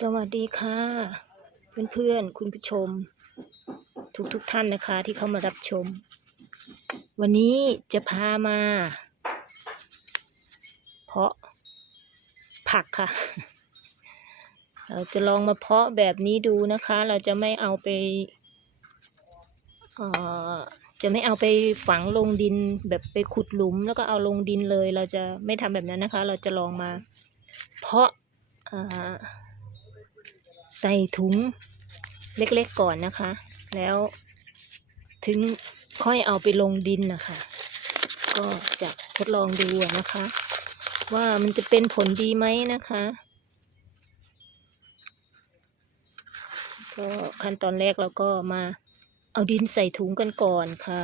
สวัสดีค่ะ เพื่อนๆ คุณผู้ชม ทุกทุกๆท่านนะคะที่เข้ามารับชม วันนี้จะพามา เพาะผักค่ะ เราจะลองมาเพาะแบบนี้ดูนะคะ เราจะไม่เอาไปจะไม่เอาไปฝังลงดินแบบไปขุดหลุม แล้วก็เอาลงดินเลย เราจะไม่ทำแบบนั้นนะคะ เราจะลองมา เพาะอ่า ใส่ถุงเล็กๆก่อนนะคะ แล้วถึงค่อยเอาไปลงดินนะคะ ก็จะทดลองดูนะคะ ว่ามันจะเป็นผลดีไหมนะคะ ก็ขั้นตอนแรกเราก็มาเอาดินใส่ถุงกันก่อนค่ะ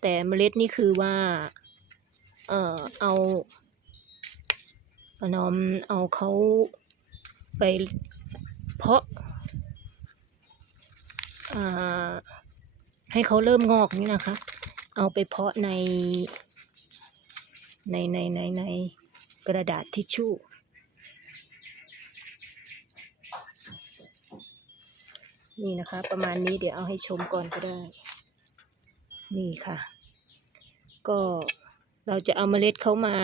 แต่เมล็ดนี่คือว่า เอ่อเอาเอานอมเอาเขา ไปเพาะให้เขาเริ่มงอกนี่นะคะ เอาไปเพาะใน ในในในในกระดาษทิชชู่ นี่นะคะ ประมาณนี้เดี๋ยวเอาให้ชมก่อนก็ได้ นี่ค่ะ ก็เราจะเอาเมล็ดเขามา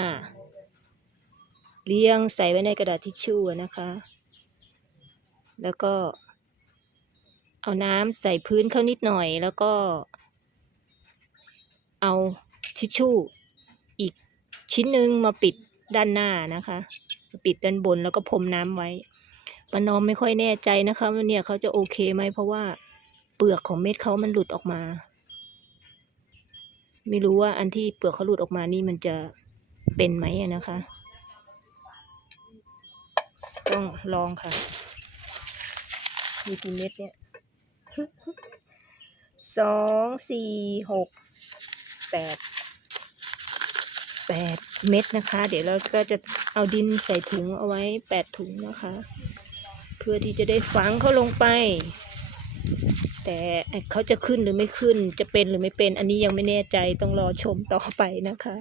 เลี้ยงใส่ไว้ในกระดาษทิชชู่นะคะ แล้วก็ เอาน้ำใส่พื้นเขานิดหน่อย แล้วก็ เอาทิชชู่อีกชิ้นหนึ่งมาปิดด้านหน้านะคะ ปิดด้านบนแล้วก็พรมน้ำไว้ปานอมไม่ค่อยแน่ใจนะคะว่าเนี่ยเขาจะโอเคไหมเพราะว่าเปลือกของเม็ดเขามันหลุดออกมา ไม่รู้ว่าอันที่เปลือกเขาหลุดออกมานี่มันจะเป็นไหมนะคะ ต้องลองค่ะ มีกี่เม็ดเนี่ยสองสี่หกแปดแปดเม็ดนะคะ เดี๋ยวเราก็จะเอาดินใส่ถุงเอาไว้แปดถุงนะคะ เพื่อที่จะได้ฝังเขาลงไป แต่เขาจะขึ้นหรือไม่ขึ้นจะเป็นหรือไม่เป็น อันนี้ยังไม่แน่ใจต้องรอชมต่อไปนะคะ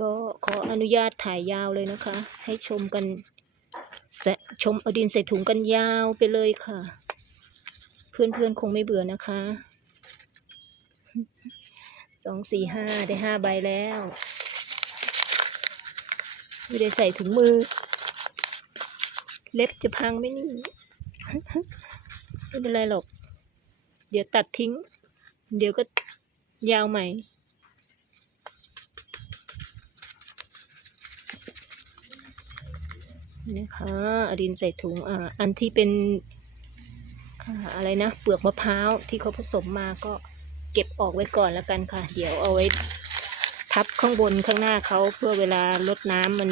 ก็ขออ นุญาตถ่ายยาวเลยนะคะ ให้ชมกันชมเอาดินใส่ถุงกันยาวไปเลยค่ะ เพื่อนๆคงไม่เบื่อนะคะสองสี่ห้าได้ห้าใบแล้วไม่ได้ใส่ถุงมือ เล็บจะพังไหมนี่ไม่เป็นไรหรอก เดี๋ยวตัดทิ้ง เดี๋ยวก็ยาวใหม่ นะคะอดินใส่ถุงอ่าอันที่เป็นอ่าอะไรนะเปลือกมะพร้าวที่เขาผสมมาก็เก็บออกไว้ก่อนแล้วกันค่ะ เดี๋ยวเอาไว้ทับข้างบนข้างหน้าเขาเพื่อเวลารดน้ำมัน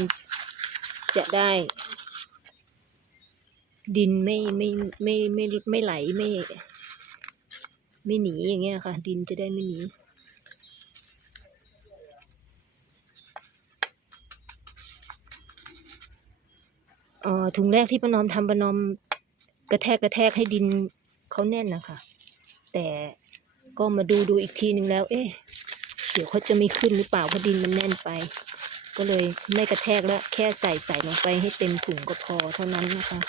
จะได้ ดินไม่ไม่ไม่ไม่ไม่ไม่ไหลไม่ ไม่หนีอย่างเงี้ยค่ะ ดินจะได้ไม่หนี ถุงแรกที่ประนอมทำประนอมกระแทกกระแทกให้ดินเขาแน่นนะคะ แต่ก็มาดูดูอีกทีหนึ่งแล้ว เอ๊ะเดี๋ยวเขาจะไม่ขึ้นหรือเปล่าเพราะดินมันแน่นไป ก็เลยไม่กระแทกแล้วแค่ใส่ใส่ลงไปให้เต็มถุงก็พอเท่านั้นนะคะ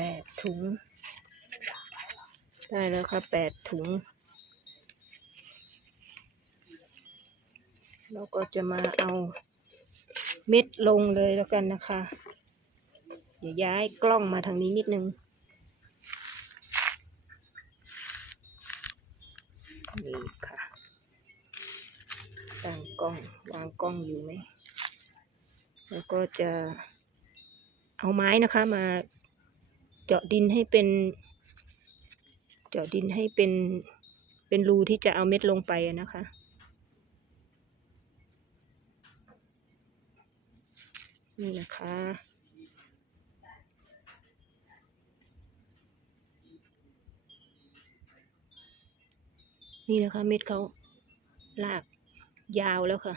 แปดถุง ได้แล้วค่ะแปดถุง เราก็จะมาเอาเม็ดลงเลยแล้วกันนะคะเดี๋ยวย้ายกล้องมาทางนี้นิดนึง นี่ค่ะตั้งกล้องวางกล้องอยู่ไหม แล้วก็จะเอาไม้นะคะมา เจาะดินให้เป็น เจาะดินให้เป็น เป็นรูที่จะเอาเม็ดลงไปนะคะนี่นะคะ นี่นะคะเม็ดเขาลากยาวแล้วค่ะ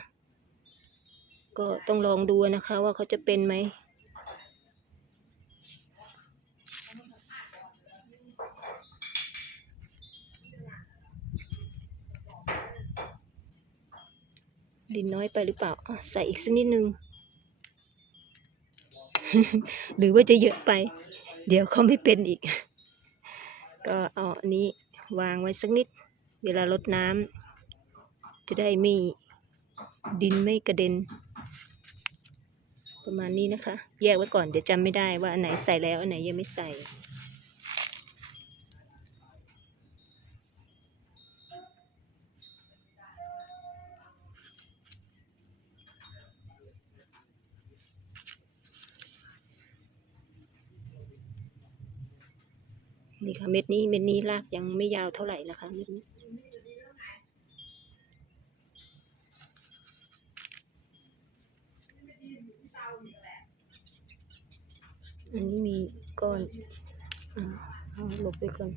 ก็ต้องลองดูนะคะว่าเขาจะเป็นไหม ดินน้อยไปหรือเปล่าอะใส่อีกสักนิดนึง หรือว่าจะเยอะไป เดี๋ยวเขาไม่เป็นอีก ก็เอาอันนี้วางไว้สักนิด เวลารดน้ำจะได้ไม่ดินไม่กระเด็น ประมาณนี้นะคะ แยกไว้ก่อนเดี๋ยวจำไม่ได้ว่าอันไหนใส่แล้วอันไหนยังไม่ใส่ นี่ค่ะเม็ดนี้เม็ดนี้รากยังไม่ยาวเท่าไหร่นะคะเม็ดนี้อันนี้มีก้อนอ่าเอาหลบไปก่อน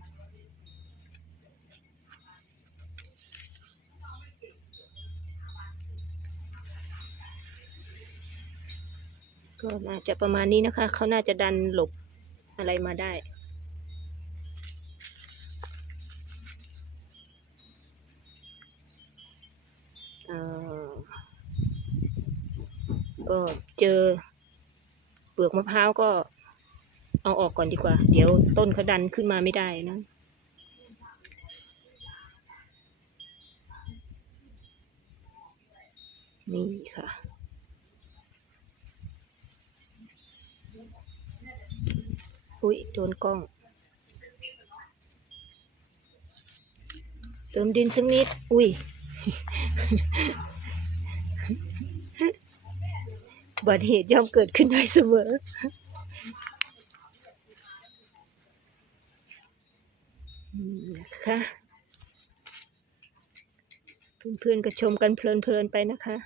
ก็น่าจะประมาณนี้นะคะ เขาน่าจะดันหลบอะไรมาได้ ก็เจอเปลือกมะพร้าวก็เอาออกก่อนดีกว่า เดี๋ยวต้นเขาดันขึ้นมาไม่ได้นะนี่ค่ะ อุ๊ยโดนกล้อง เติมดินสักนิด อุ้ย บัติเหตุย่อมเกิดขึ้นได้เสมอนี่ะคะเพื่อนๆก็ชมกันเพลินๆไปนะคะ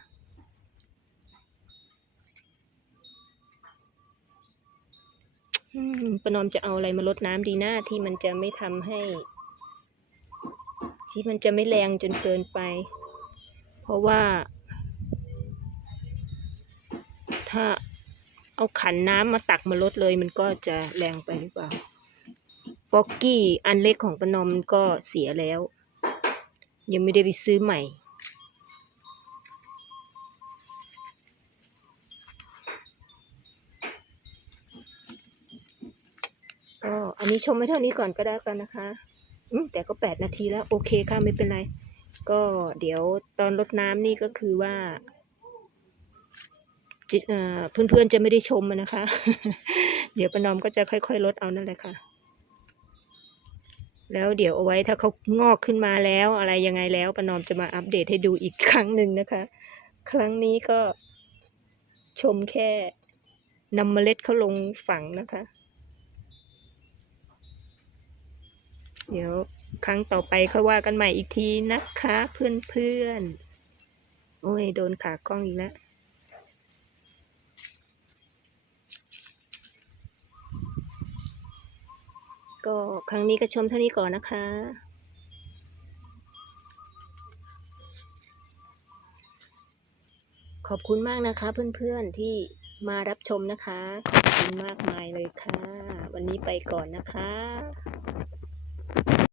อืมประนอมจะเอาอะไรมาลดน้ำดีหน้าที่มันจะไม่ทำให้ ที่มันจะไม่แรงจนเกินไป เพราะว่า ถ้าเอาขันน้ำมาตักมาลดเลย มันก็จะแรงไปหรือเปล่าฟอกกี้อันเล็กของปนอมมันก็เสียแล้ว ยังไม่ได้ไปซื้อใหม่ก็อันนี้ชมไว้เท่านี้ก่อนก็ได้กันนะคะ แต่ก็แปดนาทีแล้ว โอเคค่ะ ไม่เป็นไร ก็เดี๋ยวตอนรดน้ำนี่ก็คือว่าเเพื่อนๆจะไม่ได้ชมนะคะ เดี๋ยวประนอมก็จะค่อย ๆ ลดเอานั่นแหละค่ะ แล้วเดี๋ยวเอาไว้ถ้าเขางอกขึ้นมาแล้วอะไรยังไงแล้วประนอมจะมาอัปเดตให้ดูอีกครั้งหนึ่งนะคะ ครั้งนี้ก็ชมแค่นำเมล็ดเขาลงฝังนะคะ เดี๋ยว ครั้งต่อไปเขาว่ากันใหม่อีกทีนะคะ เพื่อนๆโอ้ย โดนขากล้องอีกแล้วก็ครั้งนี้ก็ชมเท่านี้ก่อนนะคะ ขอบคุณมากนะคะเพื่อนๆที่มารับชมนะคะ ขอบคุณมากมายเลยค่ะ วันนี้ไปก่อนนะคะ